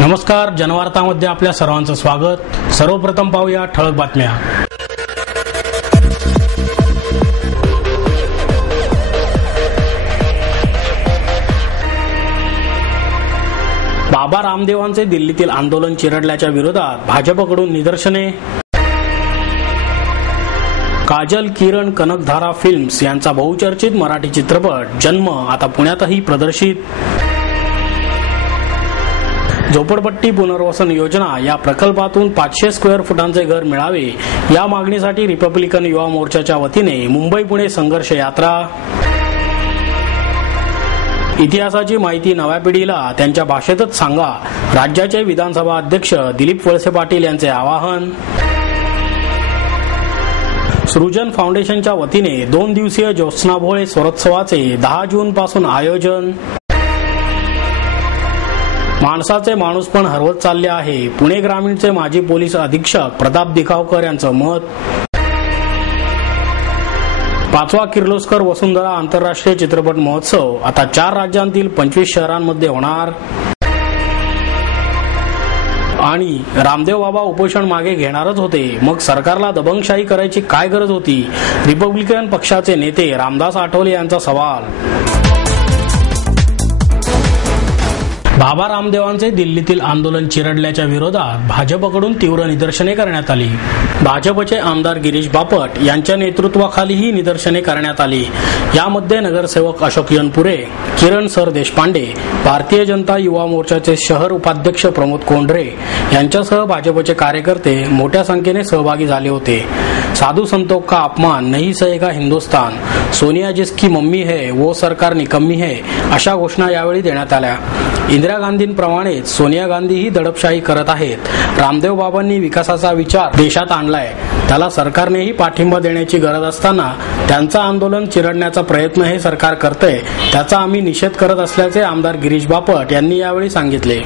नमस्कार, जनवार्तामध्ये आपल्या सर्वांचं स्वागत। सर्वप्रथम पाहूया ठळक बातम्या। बाबा रामदेवांचे दिल्लीतील आंदोलन चिरडल्याच्या विरोधात भाजपकडून निदर्शने। काजल किरण कनकधारा फिल्म्स यांचा बहुचर्चित मराठी चित्रपट जन्म आता पुण्यातही प्रदर्शित। झोपडपट्टी पुनर्वसन योजना या प्रकल्पातून 500 स्क्वेअर फुटांचे घर मिळावे या मागणीसाठी रिपब्लिकन युवा मोर्चाच्या वतीने मुंबई पुणे संघर्ष यात्रा। इतिहासाची माहिती नव्या पिढीला त्यांच्या भाषेतच सांगा, राज्याचे विधानसभा अध्यक्ष दिलीप वळसे पाटील यांचे आवाहन। सृजन फाउंडेशनच्या वतीने 2 दिवसीय ज्योत्स्ना भोळे स्वरोत्सवाचे 10 जून पासून आयोजन। माणसाचे माणूसपण हरवत चालले आहे, पुणे ग्रामीणचे माजी पोलीस अधीक्षक प्रताप दिखावकर यांचं मत। 5वा किर्लोस्कर वसुंधरा आंतरराष्ट्रीय चित्रपट महोत्सव आता 4 राज्यांतील 25 शहरांमध्ये होणार। आणि रामदेव बाबा उपोषण मागे घेणारच होते, मग सरकारला दबंगशाही करायची काय गरज होती? रिपब्लिकन पक्षाचे नेते रामदास आठवले यांचा सवाल। बाबा रामदेवांचे दिल्लीतील आंदोलन चिरडल्याच्या विरोधात भाजपकडून तीव्र निदर्शने करण्यात आली। भाजपचे आमदार गिरीश बापट यांच्या नेतृत्वाखाली ही निदर्शने करण्यात आली। यामध्ये नगरसेवक अशोक यनपुरे, किरण सर देशपांडे, भारतीय जनता युवा मोर्चाचे शहर उपाध्यक्ष प्रमोद कोंढरे यांच्यासह भाजपचे कार्यकर्ते मोठ्या संख्येने सहभागी झाले होते। साधु संतों का अपमान नहीं सहेगा हिंदुस्तान, सोनिया जिसकी मम्मी है वो सरकार निकम्मी है अशा घोषणा यावेळी देण्यात आल्या। इंदिरा गांधींप्रमाणेच सोनिया गांधीही दडपशाही करत आहेत। रामदेव बाबांनी विकासाचा विचार देशात आणलाय, त्याला सरकारनेही पाठिंबा देण्याची गरज असताना त्यांचा आंदोलन चिरडण्याचा प्रयत्न हे सरकार करतंय, त्याचा आम्ही निषेध करत असल्याचे आमदार गिरीश बापट यांनी यावेळी सांगितले।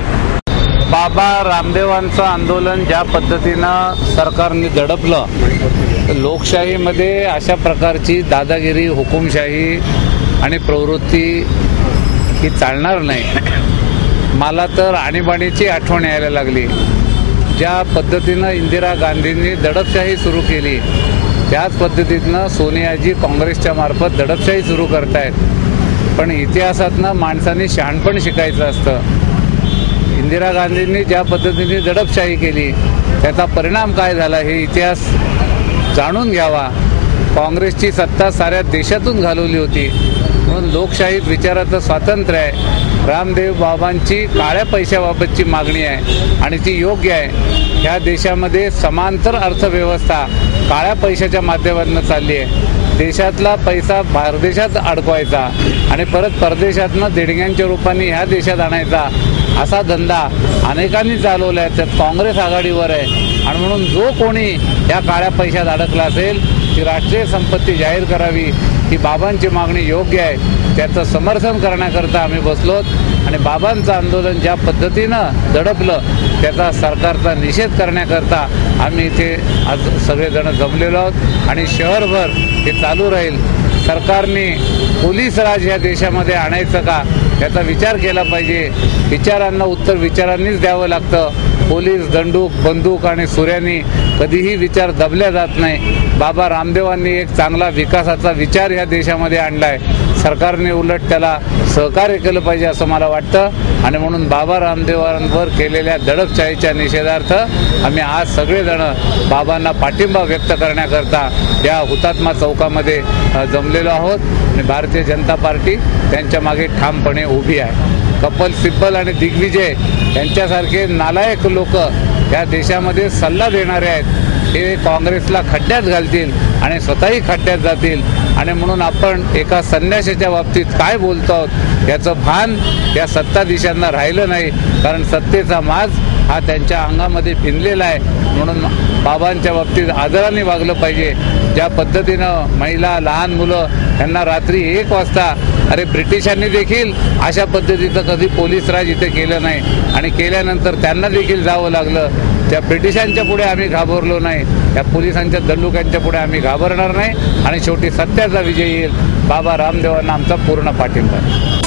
बाबा रामदेवांचं आंदोलन ज्या पद्धतीनं सरकारने दडपलं, लोकशाहीमध्ये अशा प्रकारची दादागिरी, हुकुमशाही आणि प्रवृत्ती ही चालणार नाही। मला तर आणीबाणीची आठवण यायला लागली। ज्या पद्धतीनं इंदिरा गांधींनी दडपशाही सुरू केली, त्याच पद्धतीनं सोनियाजी काँग्रेसच्या मार्फत दडपशाही सुरू करतायत। पण इतिहासातनं माणसांनी शहाणपण शिकायचं असतं। इंदिरा गांधींनी ज्या पद्धतीने दडपशाही केली, त्याचा परिणाम काय झाला हे इतिहास जाणून घ्यावा। काँग्रेसची सत्ता साऱ्या देशातून घालवली होती, म्हणून लोकशाहीत विचाराचं स्वातंत्र्य आहे। रामदेव बाबांची काळ्या पैशाबाबतची मागणी आहे आणि ती योग्य आहे। ह्या देशामध्ये समांतर अर्थव्यवस्था काळ्या पैशाच्या माध्यमातून चालली आहे। देशातला पैसा परदेशात अडकवायचा आणि परत परदेशातनं देणग्यांच्या रूपाने ह्या देशात आणायचा, असा धंदा अनेकांनी चालवला आहे। त्यात काँग्रेस आघाडीवर आहे आणि म्हणून जो कोणी या काळ्या पैशात अडकला असेल ती राष्ट्रीय संपत्ती जाहीर करावी, ही बाबांची मागणी योग्य आहे। त्याचं समर्थन करण्याकरता आम्ही बसलोत आणि बाबांचं आंदोलन ज्या पद्धतीनं दडपलं त्याचा सरकारचा निषेध करण्याकरता आम्ही इथे आज सगळेजण जमलेलो आहोत आणि शहरभर हे चालू राहील। सरकारने पोलीस राज या देशामध्ये आणायचं का याचा विचार केला पाहिजे। विचारांना उत्तर विचारांनीच द्यावं लागतं। पोलीस, दंडूक, बंदूक आणि सुऱ्यांनी कधीही विचार दबल्या जात नाही। बाबा रामदेवांनी एक चांगला विकासाचा विचार या देशामध्ये आणलाय, सरकारने उलट त्याला सहकार्य केलं पाहिजे असं मला वाटतं आणि म्हणून बाबा रामदेवांवर केलेल्या दडपशाहीच्या निषेधार्थ आम्ही आज सगळेजण बाबांना पाठिंबा व्यक्त करण्याकरता या हुतात्मा चौकामध्ये जमलेलो आहोत आणि भारतीय जनता पार्टी त्यांच्या मागे ठामपणे उभी आहे। कपिल सिब्बल आणि दिग्विजय यांच्यासारखे नालायक लोक या देशामध्ये सल्ला देणारे आहेत, हे काँग्रेसला खड्ड्यात घालतील आणि स्वतःही खड्ड्यात जातील आणि म्हणून आपण एका संन्याशाच्या बाबतीत काय बोलतो आहोत याचं भान या सत्ताधीशांना राहिलं नाही, कारण सत्तेचा माज हा त्यांच्या अंगामध्ये भिनलेला आहे। म्हणून बाबांच्या बाबतीत आदराने वागलं पाहिजे। ज्या पद्धतीनं महिला, लहान मुलं यांना रात्री 1 वाजता, अरे ब्रिटिशांनी देखील अशा पद्धतीचं कधी पोलीस राज इथे केलं नाही आणि केल्यानंतर त्यांना देखील जावं लागलं। त्या ब्रिटिशांच्या पुढे आम्ही घाबरलो नाही, त्या पोलिसांच्या दंडुकांच्या पुढे आम्ही घाबरणार नाही आणि शेवटी सत्याचा विजय येईल। बाबा रामदेवांना आमचा पूर्ण पाठिंबा आहे।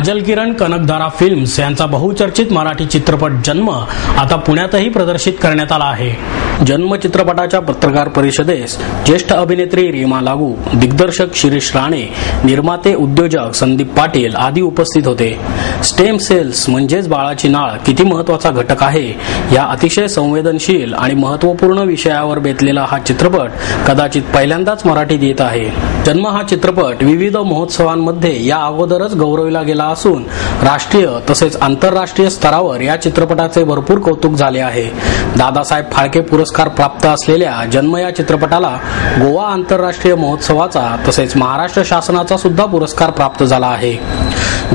काजल किरण कनकधारा फिल्म्स यांचा बहुचर्चित मराठी चित्रपट जन्म आता पुण्यातही प्रदर्शित करण्यात आला आहे. जन्म चित्रपटाच्या पत्रकार परिषदेस ज्येष्ठ अभिनेत्री रीमा लागू, दिग्दर्शक शिरीष राणे, निर्माते उद्योजक संदीप पाटील आदी उपस्थित होते. स्टेम सेल्स म्हणजेच बाळाची नाळ किती महत्त्वाचा घटक आहे या अतिशय संवेदनशील आणि महत्त्वपूर्ण विषयावर बेतलेला हा चित्रपट कदाचित पहिल्यांदाच मराठीत येत आहे. जन्म हा चित्रपट विविध महोत्सवांमध्ये या अगोदरच गौरविला गेला असून राष्ट्रीय तसेच आंतरराष्ट्रीय स्तरावर या चित्रपटाचे भरपूर कौतुक झाले आहे. दादासाहेब फाळके पुरस्कार प्राप्त असलेल्या जन्म या चित्रपटाला गोवा आंतरराष्ट्रीय महोत्सवाचा तसेच महाराष्ट्र शासनाचा सुद्धा पुरस्कार प्राप्त झाला आहे.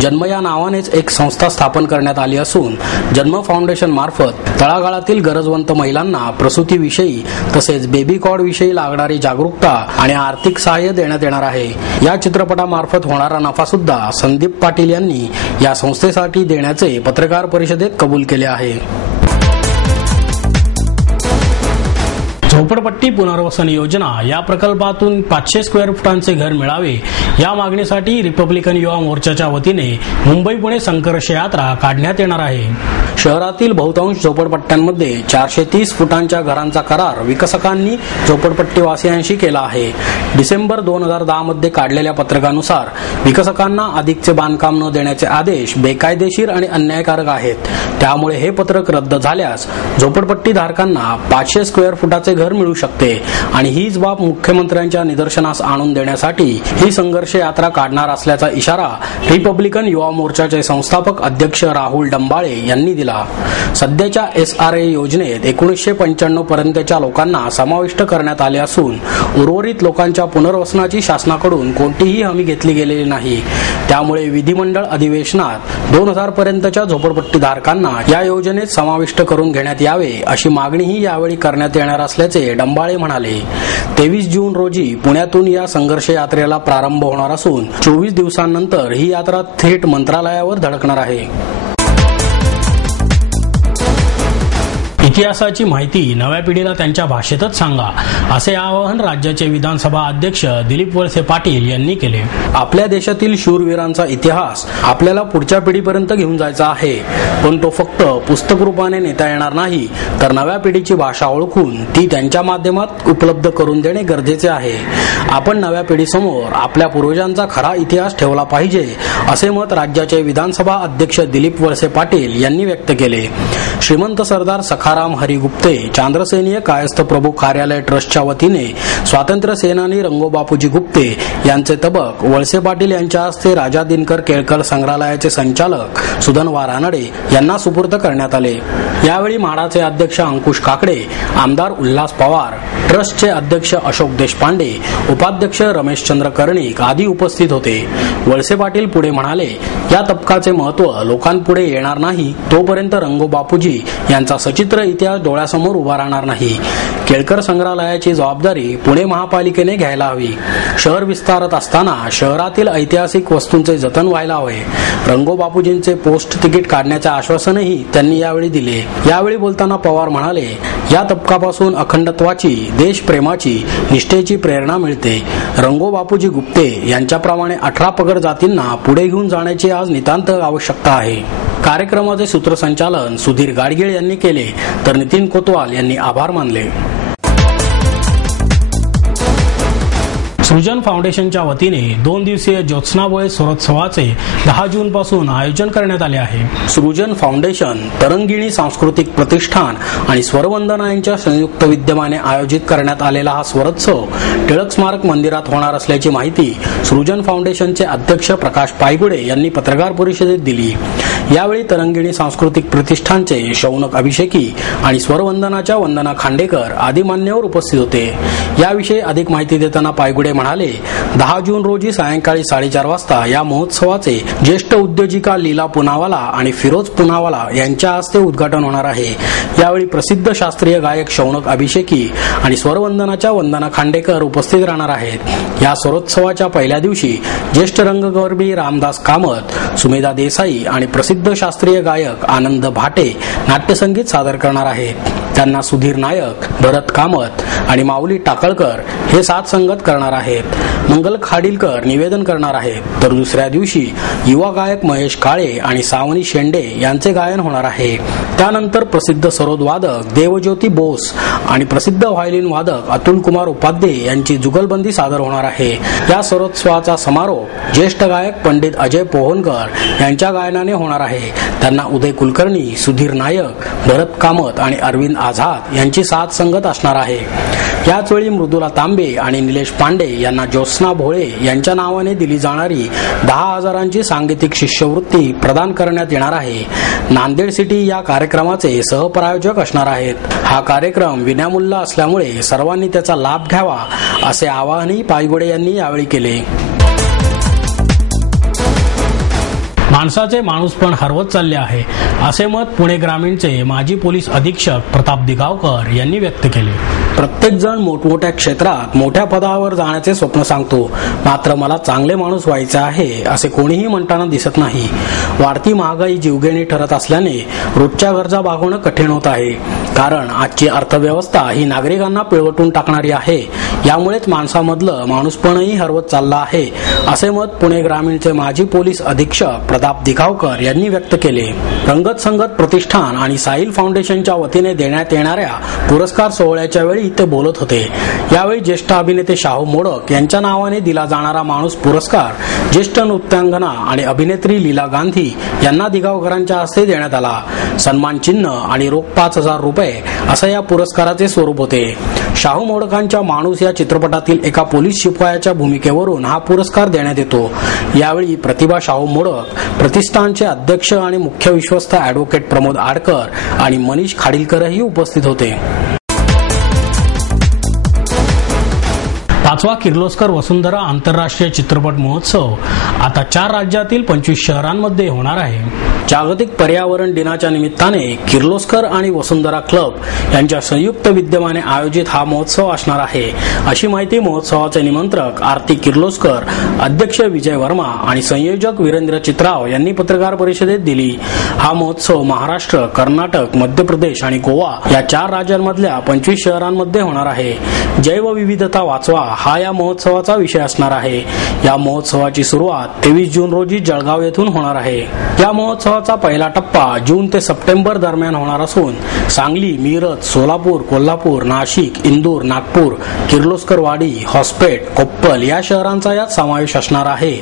जन्म या नावानेच एक संस्था स्थापन करण्यात आली असून जन्म फाउंडेशन मार्फत तळागाळातील गरजवंत महिलांना प्रसूतीविषयी तसेच बेबी कॉड विषयी लागणारी जागरूकता आणि आर्थिक सहाय्य देण्यात येणार आहे. या चित्रपटामार्फत होणारा नफा सुद्धा संदीप पाटील यांनी या संस्थेसाठी देण्याचे पत्रकार परिषदेत कबूल केले आहे. झोपडपट्टी पुनर्वसन योजना या प्रकल्पातून 500 स्क्वेअर फुटांचे घर मिळावे या मागणीसाठी रिपब्लिकन युवा मोर्चाच्या वतीने मुंबई पुणे संघर्ष यात्रा काढण्यात येणार आहे. शहरातील बहुतांश झोपडपट्ट्यांमध्ये 430 फुटांच्या घरांचा करार विकसकांनी झोपडपट्टीवासियांशी केला आहे. डिसेंबर 2010 मध्ये काढलेल्या पत्रकानुसार विकसकांना अधिकचे बांधकाम न देण्याचे आदेश बेकायदेशीर आणि अन्यायकारक आहेत. त्यामुळे हे पत्रक रद्द झाल्यास झोपडपट्टी धारकांना 500 स्क्वेअर फुटाचे घर मिळू शकते आणि हीच बाब मुख्यमंत्र्यांच्या निदर्शनास आणून देण्यासाठी ही संघर्ष यात्रा काढणार असल्याचा इशारा रिपब्लिकन युवा मोर्चाचे संस्थापक अध्यक्ष राहुल डंबाळे यांनी दिला. सध्याच्या SRA योजनेत 1995 पर्यंतच्या लोकांना समाविष्ट करण्यात आले असून उर्वरित लोकांच्या पुनर्वसनाची शासनाकडून कोणतीही हमी घेतली गेलेली नाही. त्यामुळे विधिमंडळ अधिवेशनात 2000 पर्यंतच्या झोपडपट्टी धारकांना या योजनेत समाविष्ट करून घेण्यात यावे अशी मागणीही यावेळी करण्यात येणार असल्याचे डंबाळे म्हणाले. 23 जून रोजी पुण्यातून या संघर्ष यात्रेला प्रारंभ होणार असून 24 दिवसांनंतर ही यात्रा थेट मंत्रालयावर धडकणार आहे. इतिहासाची माहिती नव्या पिढीला त्यांच्या भाषेतच सांगा असे आवाहन राज्याचे विधानसभा अध्यक्ष दिलीप वळसे पाटील यांनी केले. आपल्या देशातील शूरवीरांचा इतिहास आपल्याला पुढच्या पिढीपर्यंत घेऊन जायचा आहे, पण तो फक्त पुस्तक रूपाने नेता येणार नाही तर नव्या पिढीची भाषा ओळखून ती त्यांच्या माध्यमात उपलब्ध करून देणे गरजेचे आहे. आपण नव्या पिढीसमोर आपल्या पूर्वजांचा खरा इतिहास ठेवला पाहिजे असे मत राज्याचे विधानसभा अध्यक्ष दिलीप वळसे पाटील यांनी व्यक्त केले. श्रीमंत सरदार सखाराम हरी गुप्ते चांद्रसेनीय कायस्थ प्रभू कार्यालय ट्रस्टच्या वतीने स्वातंत्र्य सेनानी रंगोबापूजी गुप्ते यांचे तबक वळसे पाटील यांच्या हस्ते राजा दिनकर केळकर संग्रहालयाचे संचालक सुधनवा रानडे यांना सुपूर्द करण्यात आले. यावेळी म्हाडाचे अध्यक्ष अंकुश काकडे, आमदार उल्हास पवार, ट्रस्टचे अध्यक्ष अशोक देशपांडे, उपाध्यक्ष रमेशचंद्र कर्णिक आदी उपस्थित होते. वळसे पाटील पुढे म्हणाले, या तबकाचे महत्त्व लोकांपुढे येणार नाही तोपर्यंत रंगोबापूजी यांचा सचित्र इतिहास डोळ्यासमोर उभा राहणार नाही. केळकर संग्रहालयाची जबाबदारी पुणे महापालिकेने घ्यायला हवी. शहर विस्तारत असताना शहरातील ऐतिहासिक वस्तूंचे जतन व्हायला हवे. रंगोबापूजींचे पोस्ट तिकीट काढण्याचे आश्वासनही त्यांनी यावेळी दिले. यावेळी बोलताना पवार म्हणाले, या तबकापासून अखंडत्वाची, देशप्रेमाची, निष्ठेची प्रेरणा मिळते. रंगोबापूजी गुप्ते यांच्याप्रमाणे 18 पगड जातींना पुढे घेऊन जाण्याची आज नितांत आवश्यकता आहे. कार्यक्रमाचे सूत्रसंचालन सुधीर गाडगीळ यांनी केले तर नितीन कोतवाल यांनी आभार मानले. सृजन फाउंडेशनच्या वतीने 2 दिवसीय ज्योत्स्नाबोळे स्वरोत्सवाचे 10 जून पासून आयोजन करण्यात आले आहे. सृजन फाउंडेशन, तरंगिणी सांस्कृतिक प्रतिष्ठान आणि स्वरवंदना यांच्या संयुक्त विद्यमाने आयोजित करण्यात आलेला हा स्वरोत्सव टिळक स्मारक मंदिरात होणार असल्याची माहिती सृजन फाउंडेशनचे अध्यक्ष प्रकाश पायगुडे यांनी पत्रकार परिषदेत दिली. यावेळी तरंगिणी सांस्कृतिक प्रतिष्ठानचे शौनक अभिषेकी आणि स्वरवंदनाच्या वंदना खांडेकर आदी मान्यवर उपस्थित होते. याविषयी अधिक माहिती देताना पायगुडे म्हणाले, 10 जून रोजी सायंकाळी 4:30 वाजता या महोत्सवाचे ज्येष्ठ उद्योजिका लीला पुनावाला आणि फिरोज पुनावाला यांच्या हस्ते उद्घाटन होणार आहे. यावेळी प्रसिद्ध शास्त्रीय गायक शौनक अभिषेकी आणि स्वरवंदनाच्या वंदना खांडेकर उपस्थित राहणार आहेत. या स्वरोत्सवाच्या पहिल्या दिवशी ज्येष्ठ रंगकर्मी रामदास कामत, सुमेधा देसाई आणि प्रसिद्ध शास्त्रीय गायक आनंद भाटे नाट्यसंगीत सादर करणार आहेत. त्यांना सुधीर नायक, भरत कामत आणि माऊली टाकळकर हे साथ संगत करणार आहेत. आहेत. मंगल खाडीलकर निवेदन करणार आहेत, तर दुसऱ्या दिवशी युवा गायक महेश काळे आणि सावनी शेंडे यांचे गायन होणार आहे. त्यानंतर प्रसिद्ध सरोद वादक देवज्योती बोस आणि प्रसिद्ध व्हायोलिन वादक अतुल कुमार उपाध्ये यांची जुगलबंदी सादर होणार आहे. या सरोत्सवाचा समारोप ज्येष्ठ गायक पंडित अजय पोहनकर यांच्या गायनाने होणार आहे. त्यांना उदय कुलकर्णी, सुधीर नायक, भरत कामत आणि अरविंद आझाद यांची साथ संगत असणार आहे. याचवेळी मृदुला तांबे आणि निलेश पांडे यांना ज्योत्स्ना भोळे यांच्या नावाने दिली जाणारी 10,000ची सांगीतिक शिष्यवृत्ती प्रदान करण्यात येणार आहे. नांदेड सिटी या कार्यक्रमाचे सहप्रायोजक असणार आहेत. हा कार्यक्रम विनामूल्य असल्यामुळे सर्वांनी त्याचा लाभ घ्यावा असे आवाहनही पायगुडे यांनी यावेळी केले. माणसाचे माणूसपण हरवत चालले आहे असे मत पुणे ग्रामीणचे माजी पोलीस अधीक्षक प्रताप दिगावकर यांनी व्यक्त केले. प्रत्येक जण मोठमोठ्या क्षेत्रात मोठ्या पदावर जाण्याचे स्वप्न सांगतो, मात्र मला चांगले माणूस व्हायचे आहे असे कोणीही म्हणताना दिसत नाही. वाढती महागाई जीवघेणी ठरत असल्याने रोजच्या गरजा भागवणं कठीण होत आहे, कारण आजची अर्थव्यवस्था ही नागरिकांना पिळवटून टाकणारी आहे. यामुळेच माणसामधलं माणूसपणही हरवत चाललं आहे असे मत पुणे ग्रामीणचे माजी पोलीस अधीक्षक प्रताप दिगावकर यांनी व्यक्त केले. रंगत संगत प्रतिष्ठान आणि साहिल फाउंडेशनच्या वतीने देण्यात येणाऱ्या पुरस्कार सोहळ्याच्या वेळी ते बोलत होते. यावेळी ज्येष्ठ अभिनेते शाहू मोडक यांच्या नावाने दिला जाणारा माणूस पुरस्कार ज्येष्ठ नृत्यांगना आणि अभिनेत्री लीला गांधी यांना दिगावकरांच्या हस्ते देण्यात आला. सन्मान चिन्ह आणि रोख 5,000 रुपये असं या पुरस्काराचे स्वरूप होते. शाहू मोडकांच्या माणूस या चित्रपटातील एका पोलीस शिपायाच्या भूमिकेवरून हा पुरस्कार देण्यात येतो. यावेळी प्रतिभा शाहू मोडक, प्रतिष्ठानचे अध्यक्ष आणि मुख्य विश्वस्त ॲडव्होकेट प्रमोद आडकर आणि मनीष खाडीलकरही उपस्थित होते. 5वा किर्लोस्कर वसुंधरा आंतरराष्ट्रीय चित्रपट महोत्सव आता 4 राज्यातील 25 शहरांमध्ये होणार आहे. जागतिक पर्यावरण दिनाच्या निमित्ताने किर्लोस्कर आणि वसुंधरा क्लब यांच्या संयुक्त विद्यमाने आयोजित हा महोत्सव असणार आहे, अशी माहिती महोत्सवाचे निमंत्रक आरती किर्लोस्कर, अध्यक्ष विजय वर्मा आणि संयोजक वीरेंद्र चित्राव यांनी पत्रकार परिषदेत दिली. हा महोत्सव महाराष्ट्र, कर्नाटक, मध्य प्रदेश आणि गोवा या 4 राज्यांमधल्या 25 शहरांमध्ये होणार आहे. जैवविविधता वाचवा हा या महोत्सवाचा विषय असणार आहे. या महोत्सवाची सुरुवात 23 जून रोजी जळगाव येथून होणार आहे. या महोत्सवाचा पहिला टप्पा जून ते सप्टेंबर दरम्यान होणार असून सांगली, मिरज, सोलापूर, कोल्हापूर, नाशिक, इंदूर, नागपूर, किर्लोस्करवाडी, हॉस्पेट, कोप्पल या शहरांचा यात समावेश असणार आहे.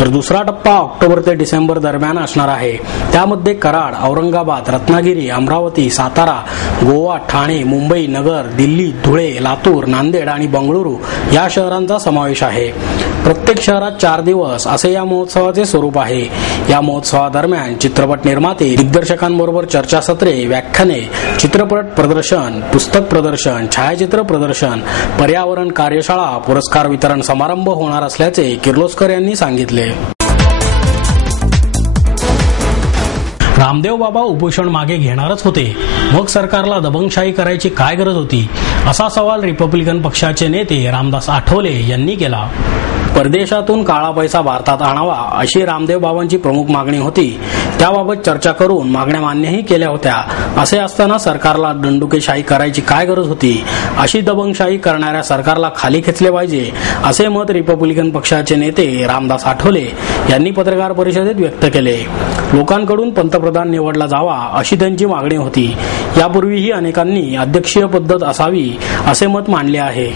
तर दुसरा टप्पा ऑक्टोबर ते डिसेंबर दरम्यान असणार आहे. त्यामध्ये कराड, औरंगाबाद, रत्नागिरी, अमरावती, सातारा, गोवा, ठाणे, मुंबई, नगर, दिल्ली, धुळे, लातूर, नांदेड आणि बंगळुरू या शहरांचा समावेश आहे. प्रत्येक शहरात 4 दिवस असे या महोत्सवाचे स्वरूप आहे. या महोत्सवादरम्यान चित्रपट निर्माते, दिग्दर्शकांबरोबर चर्चासत्रे, व्याख्याने, चित्रपट प्रदर्शन, पुस्तक प्रदर्शन, छायाचित्र प्रदर्शन, पर्यावरण कार्यशाळा, पुरस्कार वितरण समारंभ होणार असल्याचे किर्लोस्कर यांनी सांगितले. रामदेव बाबा उपोषण मागे घेणारच होते, मग सरकारला दबंगशाही करायची काय गरज होती, असा सवाल रिपब्लिकन पक्षाचे नेते रामदास आठवले यांनी केला. परदेशातून काळा पैसा भारतात आणावा अशी रामदेव बाबांची प्रमुख मागणी होती. त्याबाबत चर्चा करून मागण्या मान्यही केल्या होत्या. असे असताना सरकारला दंडुकेशाही करायची काय गरज होती, अशी दबंगशाही करणाऱ्या सरकारला खाली खेचले पाहिजे असे मत रिपब्लिकन पक्षाचे नेते रामदास आठवले यांनी पत्रकार परिषदेत व्यक्त केले. लोकांकडून पंतप्रधान निवडला जावा अशी त्यांची मागणी होती. यापूर्वीही अनेकांनी अध्यक्षीय पद्धत असावी असे मत मांडले आहे.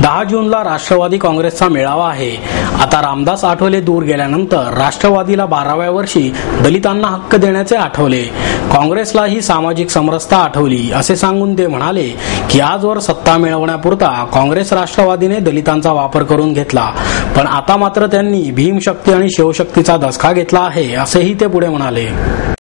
10 जूनला राष्ट्रवादी काँग्रेसचा मेळावा आहे. आता रामदास आठवले दूर गेल्यानंतर राष्ट्रवादीला 12व्या वर्षी दलितांना हक्क देण्याचे आठवले. काँग्रेसलाही सामाजिक समरसता आठवली असे सांगून ते म्हणाले की आजवर सत्ता मिळवण्यापुरता काँग्रेस राष्ट्रवादीने दलितांचा वापर करून घेतला, पण आता मात्र त्यांनी भीमशक्ती आणि शिवशक्तीचा दसका घेतला आहे असेही ते पुढे म्हणाले.